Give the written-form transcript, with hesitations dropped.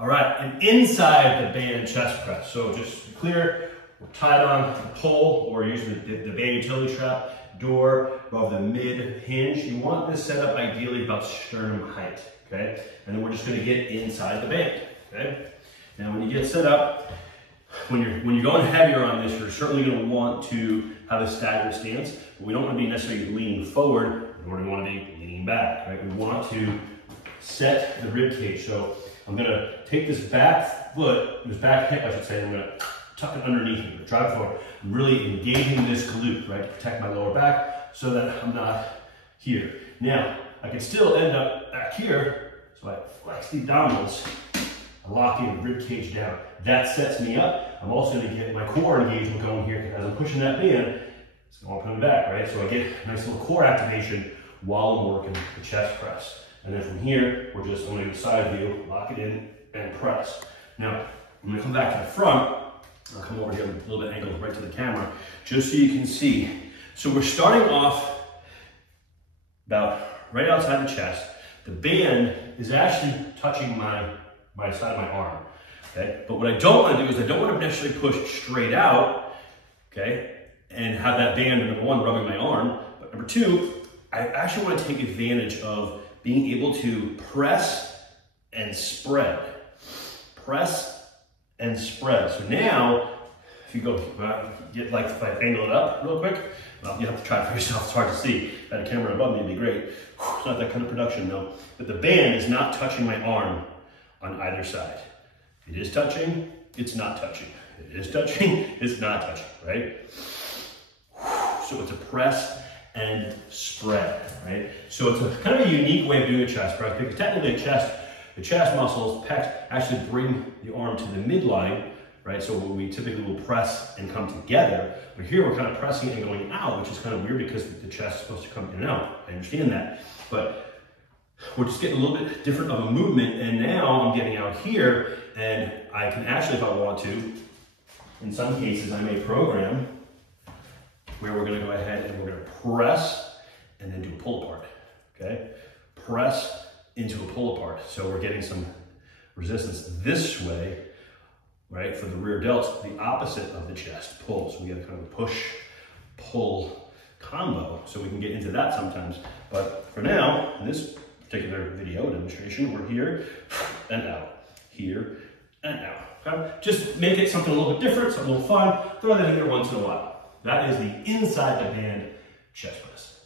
All right, and inside the band chest press. So just to be clear, we're tied on the pole or using the band utility strap, door above the mid hinge. You want this set up ideally about sternum height, okay? And then we're just gonna get inside the band, okay? Now when you get set up, when you're going heavier on this, you're certainly gonna want to have a staggered stance, but we don't wanna be necessarily leaning forward, nor do we wanna be leaning back, right? We want to set the rib cage. So I'm gonna take this back foot, this back hip I should say, I'm gonna tuck it underneath me, drive forward. I'm really engaging this glute, right, to protect my lower back so that I'm not here. Now, I can still end up back here, so I flex the abdominals, locking the rib cage down. That sets me up. I'm also gonna get my core engagement going here, because as I'm pushing that band, it's gonna come back, right? So I get a nice little core activation while I'm working the chest press. And then from here, I'm gonna do a side view, lock it in, and press. Now, I'm gonna come back to the front. I'll come over here with a little bit angled right to the camera, just so you can see. So we're starting off about right outside the chest. The band is actually touching my side of my arm, okay? But what I don't wanna do is I don't wanna necessarily push straight out, okay? And have that band, number one, rubbing my arm, but number two, I actually wanna take advantage of being able to press and spread. Press and spread. So now, if you go, get like, if I angle it up real quick, well, you have to try it for yourself, it's hard to see. If I had a camera above me, it'd be great. It's not that kind of production, no. But the band is not touching my arm on either side. It is touching, it's not touching. It is touching, it's not touching, right? So it's a press and spread, right? So it's a kind of a unique way of doing a chest press, because technically the chest muscles, pecs, actually bring the arm to the midline, right? So we typically will press and come together, but here we're kind of pressing and going out, which is kind of weird because the chest is supposed to come in and out. I understand that, but we're just getting a little bit different of a movement, and now I'm getting out here, and I can actually, if I want to, in some cases I may program where we're gonna go ahead and we're gonna press and then do a pull apart, okay? Press into a pull apart. So we're getting some resistance this way, right? For the rear delts, the opposite of the chest, pull. So we gotta kind of push, pull combo, so we can get into that sometimes. But for now, in this particular video demonstration, we're here and out, here and out. Okay? Just make it something a little bit different, something a little fun, throw that in there once in a while. That is the inside the band chest press.